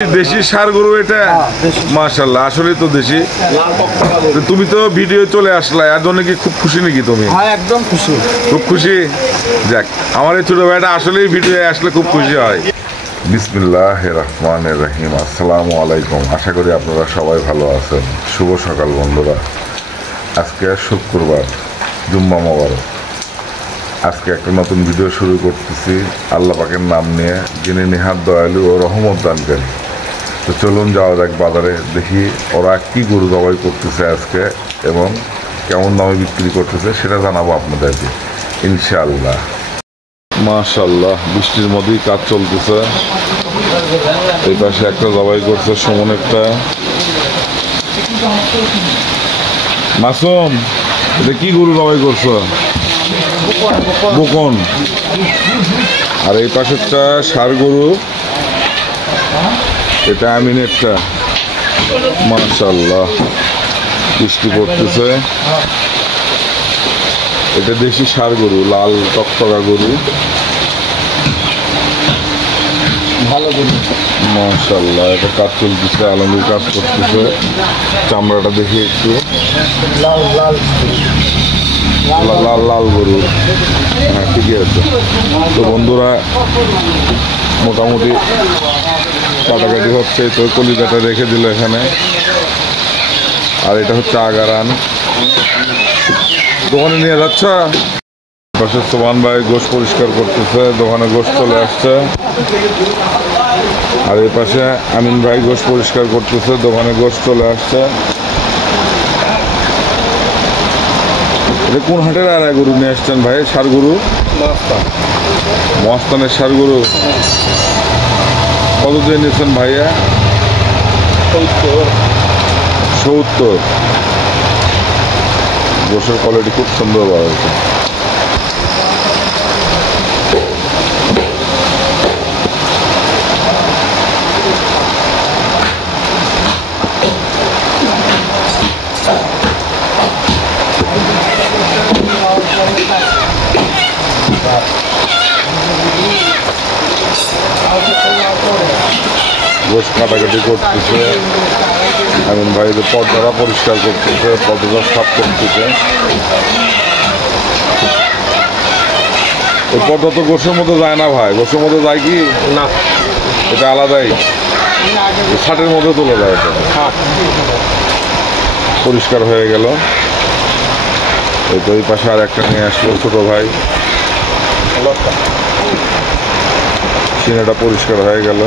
দেশি ষাঁড় গরু এটা মাশাআল্লাহ আসলে তো দেশি। তুমি তো ভিডিও চলে আসলা এর জন্য কি খুব খুশি নাকি তুমি? হ্যাঁ একদম খুশি, খুব খুশি। যাক আমার এই ছোট ভাইটা আসলেই ভিডিও আসলে খুব খুশি হয়। বিসমিল্লাহির রহমানির রহিম। আসসালামু আলাইকুম। আশা করি আপনারা সবাই ভালো আছেন। শুভ সকাল বন্ধুরা। আজকে শুক্রবার, জুম্মা মোবারক। আজকে একটা নতুন ভিডিও শুরু করতেছি আল্লাহ পাকের নাম নিয়ে, যিনি নিহাত দয়ালু ও রহমত দানকারী। তো চলুন যাওয়া যাক বাজারে, দেখি ওরা কি গরু জবাই করতেছে আজকে এবং কেমন দামে বিক্রি করতেছে সেটা জানাবো আপনাদেরকে ইনশাআল্লাহ। মাশাআল্লাহ বৃষ্টির মধ্যেই কাজ চলতেছে। এই পাশে একটা জবাই করছে সুমন একটা। মাসুম এটা কি গরু জবাই করছো? বকন। আর এই পাশেরটা ষাঁড় গরু, এটা আমিনেরটা। মাশাআল্লাহ বৃষ্টি পড়তেছে। এটা দেশি ষাঁড় গরু, লাল টকটকা গরু, ভালো গরু মাশাআল্লাহ। এটা কাজ চলতেছে, আলমগীর কাজ করতেছে। চামড়াটা দেখি একটু, লাল লাল লাল লাল গরু। হ্যাঁ ঠিকই আছে। তো বন্ধুরা মোটামুটি কাটাকাটি হচ্ছে। তো কলিজাটা রেখে দিল এখানে। আর এটা হচ্ছে আগারান। দোকানে নিয়ে যাচ্ছ? পাশে সোমান ভাই গোশ পরিষ্কার করতেছে, দোকানে গোশ চলে আসছে। আর এই পাশে আমিন ভাই গোশ পরিষ্কার করতেছে, দোকানে গোশ চলে আসছে। এটা কোন হাটের আর গরু নিয়ে আসছেন ভাই? ষাঁড় গরু, মস্তানের ষাঁড় গরু। কত দিয়ে নিয়েছেন ভাইয়া? 70। গোশের কোয়ালিটি খুব সুন্দর হয়েছে। গোশ কাটাকাটি করতেছে আমিন ভাই। পর্দাটা পরিষ্কার করতেছে, পর্দাটা সাফ করতেছে। ওই পর্দা তো গোশের মধ্যে যায় না ভাই। গোশের মধ্যে যায় কি না, এটা আলাদাই ষাটের মধ্যে চলে যায়। এটা পরিষ্কার হয়ে গেল। এই তো এই পাশে আর একটা নিয়ে আসলো ছোট ভাই। সিনাটা পরিষ্কার হয়ে গেল।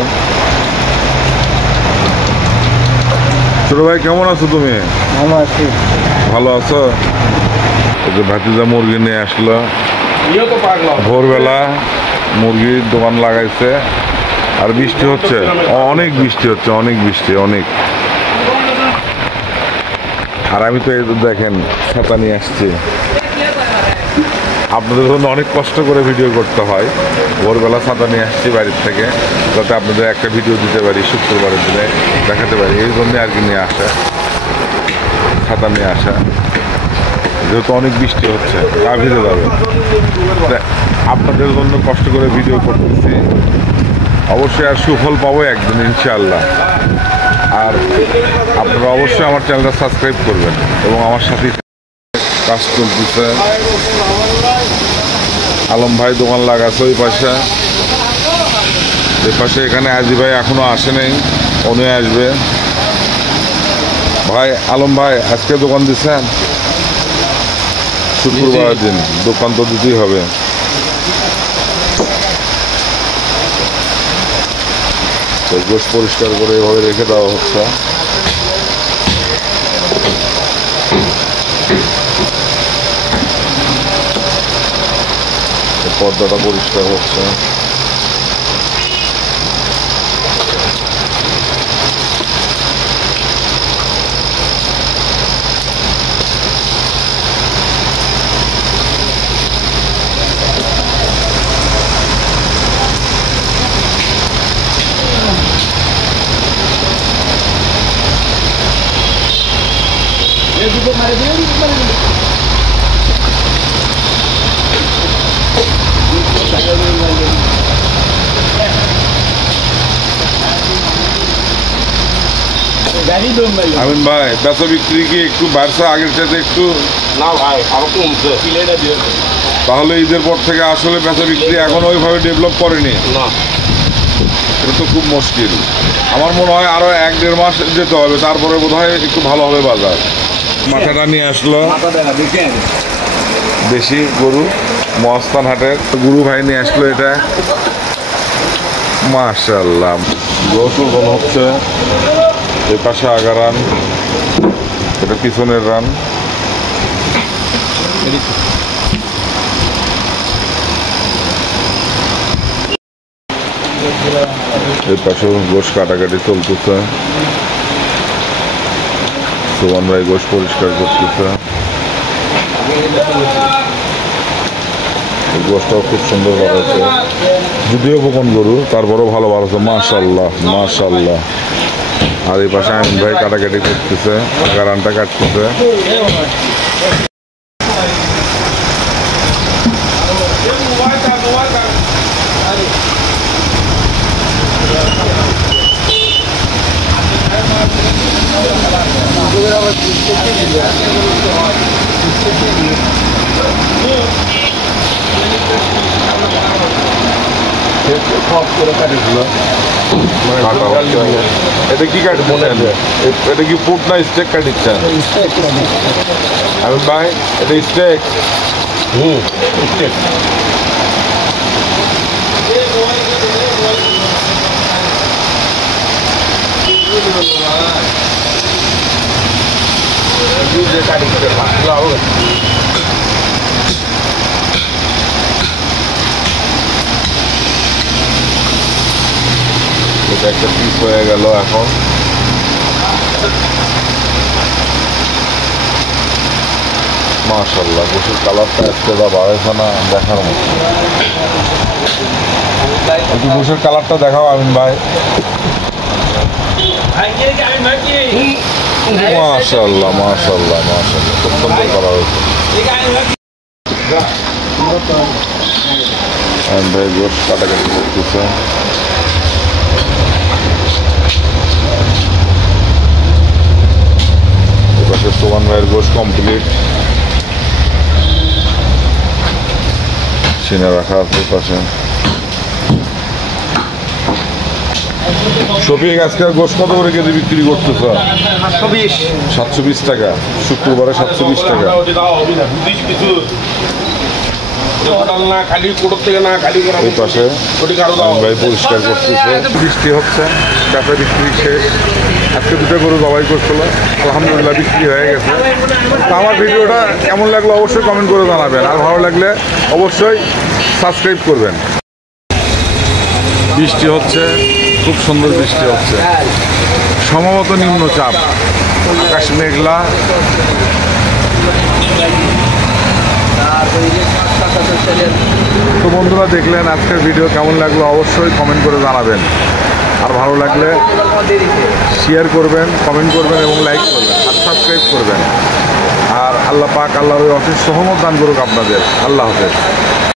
ছোট ভাই কেমন আছো তুমি? ভালো আছি। ভালো আছো? এই যে ভাতিজা মুরগি নিয়ে আসলো ভোরবেলা। মুরগির দোকান লাগাইছে। আর বৃষ্টি হচ্ছে, অনেক বৃষ্টি হচ্ছে, অনেক বৃষ্টি, অনেক। আর আমি তো এই দেখেন ছাতা নিয়ে আসছি। আপনাদের জন্য অনেক কষ্ট করে ভিডিও করতে হয়। ভোরবেলা ছাতা নিয়ে আসছি বাড়ির থেকে, যাতে আপনাদের একটা ভিডিও দিতে পারি, শুক্রবারের দিনে দেখাতে পারি। এই জন্যে আর কি নিয়ে আসা, ছাতা নিয়ে আসা। যেহেতু অনেক বৃষ্টি হচ্ছে, গা ভিজে যাবে। আপনাদের জন্য কষ্ট করে ভিডিও করতেছি। অবশ্যই আর সুফল পাবো একদিন ইনশাআল্লাহ। আর আপনারা অবশ্যই আমার চ্যানেলটা সাবস্ক্রাইব করবেন এবং আমার সাথে কাজ চলতেছে। আলম ভাই দোকান লাগাচ্ছে ওই পাশে। এই পাশে এখানে আজি ভাই এখনো আসে নাই, উনি আসবে। ভাই আলম ভাই আজকে দোকান দিচ্ছেন? শুক্রবার দিন দোকান তো দিতেই হবে। তো গোশ পরিষ্কার করে এভাবে রেখে দেওয়া হচ্ছে। পর্দাটা পরিষ্কার হচ্ছে। আমিন ভাই বেচা বিক্রি কি একটু বাড়ছে আগের চাইতে একটু? না ভাই আরো কমছে প্লেটে দিয়ে তাহলে ঈদের পর থেকে আসলে বেচা বিক্রি এখন ওইভাবে ডেভেলপ করেনি। না এটা তো খুব মুশকিল। আমার মনে হয় আরো 1-1.5 মাস যেতে হবে, তারপরে বোধহয় একটু ভালো হবে বাজার। মাথাটা নিয়ে আসলো দেশি গরু মহাস্থান হাটের গুরু ভাই নিয়ে আসলো এটা। মাশাআল্লাহ গোসল বল হচ্ছে। এই পাশে আগা রান, এটা পিছনের রান। এই পাশে গোশ কাটাকাটি চলতেছে। সুমন ভাই গোশ পরিষ্কার করতেছে। গোশটাও খুব সুন্দর বানাচ্ছে, যদিও বকন গরু তারপরেও ভালো বানাচ্ছে। মাশাআল্লাহ মাশাআল্লাহ। আর এই পাশে আমিন ভাই কাটাকাটি করতেছে, গারানটা কাটতেছে। এটা কি কাটছেন? এটা কি ফুট না স্টেক কাটছেন আমিন ভাই? এটা স্টেক। এটা একটা পিস হয়ে গেল এখন। মাশাআল্লাহ গোসের কালারটা এতটা বাড়াইছে না দেখার মতো। একটু গোসের কালারটা দেখাও আমিন ভাই। মাশাআল্লাহ মাশাআল্লাহ মাশাআল্লাহ খুব সুন্দর কালার হয়েছে। আমিন ভাই গোস কাটাকাটি করতেছে। সুমন ভাইয়ের গোশ কমপ্লিট, সিনে রাখা আছে পাশে। শফিক আজকে গোশ কত করে কেজি বিক্রি করতেছ? 720 টাকা। শুক্রবারে 720 টাকা। এই পাশে ভাই পরিষ্কার করতেছে। বৃষ্টি হচ্ছে, কাঁচা বিক্রি শেষ। আজকে 2টা গরু জবাই করছিল, আলহামদুলিল্লাহ বিক্রি হয়ে গেছে। তো আমার ভিডিওটা কেমন লাগলো অবশ্যই কমেন্ট করে জানাবেন, আর ভালো লাগলে অবশ্যই সাবস্ক্রাইব করবেন। বৃষ্টি হচ্ছে, খুব সুন্দর বৃষ্টি হচ্ছে, সম্ভবত নিম্নচাপ, আকাশ মেঘলা। তো বন্ধুরা দেখলেন আজকের ভিডিও কেমন লাগলো অবশ্যই কমেন্ট করে জানাবেন, আর ভালো লাগলে শেয়ার করবেন, কমেন্ট করবেন এবং লাইক করবেন আর সাবস্ক্রাইব করবেন। আর আল্লাহ পাক আল্লাহর অশেষ সহমত দান করুক আপনাদের। আল্লাহ হাফেজ।